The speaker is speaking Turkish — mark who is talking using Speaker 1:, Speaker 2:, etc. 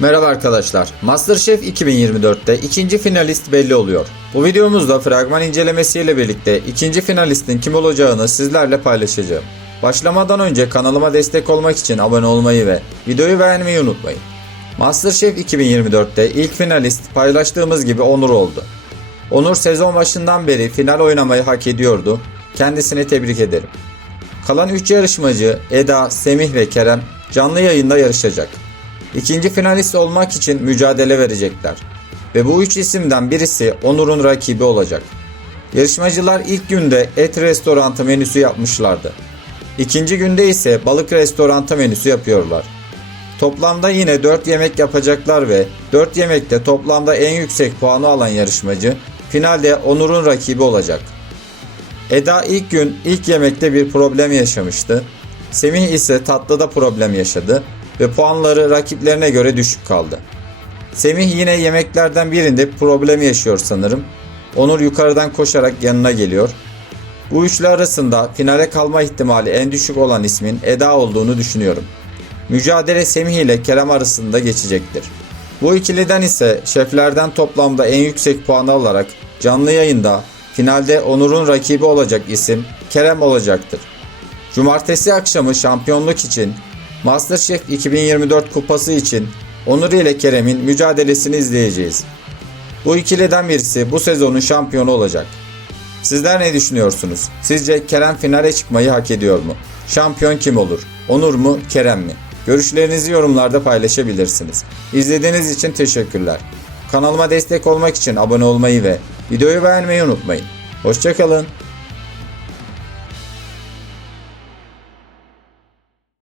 Speaker 1: Merhaba arkadaşlar. MasterChef 2024'te ikinci finalist belli oluyor. Bu videomuzda fragman incelemesiyle birlikte ikinci finalistin kim olacağını sizlerle paylaşacağım. Başlamadan önce kanalıma destek olmak için abone olmayı ve videoyu beğenmeyi unutmayın. MasterChef 2024'te ilk finalist paylaştığımız gibi Onur oldu. Onur sezon başından beri final oynamayı hak ediyordu. Kendisini tebrik ederim. Kalan 3 yarışmacı Eda, Semih ve Kerem canlı yayında yarışacak. İkinci finalist olmak için mücadele verecekler. Ve bu üç isimden birisi Onur'un rakibi olacak. Yarışmacılar ilk günde et restorantı menüsü yapmışlardı. İkinci günde ise balık restorantı menüsü yapıyorlar. Toplamda yine 4 yemek yapacaklar ve 4 yemekte toplamda en yüksek puanı alan yarışmacı finalde Onur'un rakibi olacak. Eda ilk gün ilk yemekte bir problem yaşamıştı. Semih ise tatlıda problem yaşadı ve puanları rakiplerine göre düşük kaldı. Semih yine yemeklerden birinde problem yaşıyor sanırım. Onur yukarıdan koşarak yanına geliyor. Bu üçlü arasında finale kalma ihtimali en düşük olan ismin Eda olduğunu düşünüyorum. Mücadele Semih ile Kerem arasında geçecektir. Bu ikiliden ise şeflerden toplamda en yüksek puanı alarak canlı yayında finalde Onur'un rakibi olacak isim Kerem olacaktır. Cumartesi akşamı şampiyonluk için MasterChef 2024 kupası için Onur ile Kerem'in mücadelesini izleyeceğiz. Bu ikiliden birisi bu sezonun şampiyonu olacak. Sizler ne düşünüyorsunuz? Sizce Kerem finale çıkmayı hak ediyor mu? Şampiyon kim olur? Onur mu, Kerem mi? Görüşlerinizi yorumlarda paylaşabilirsiniz. İzlediğiniz için teşekkürler. Kanalıma destek olmak için abone olmayı ve videoyu beğenmeyi unutmayın. Hoşçakalın.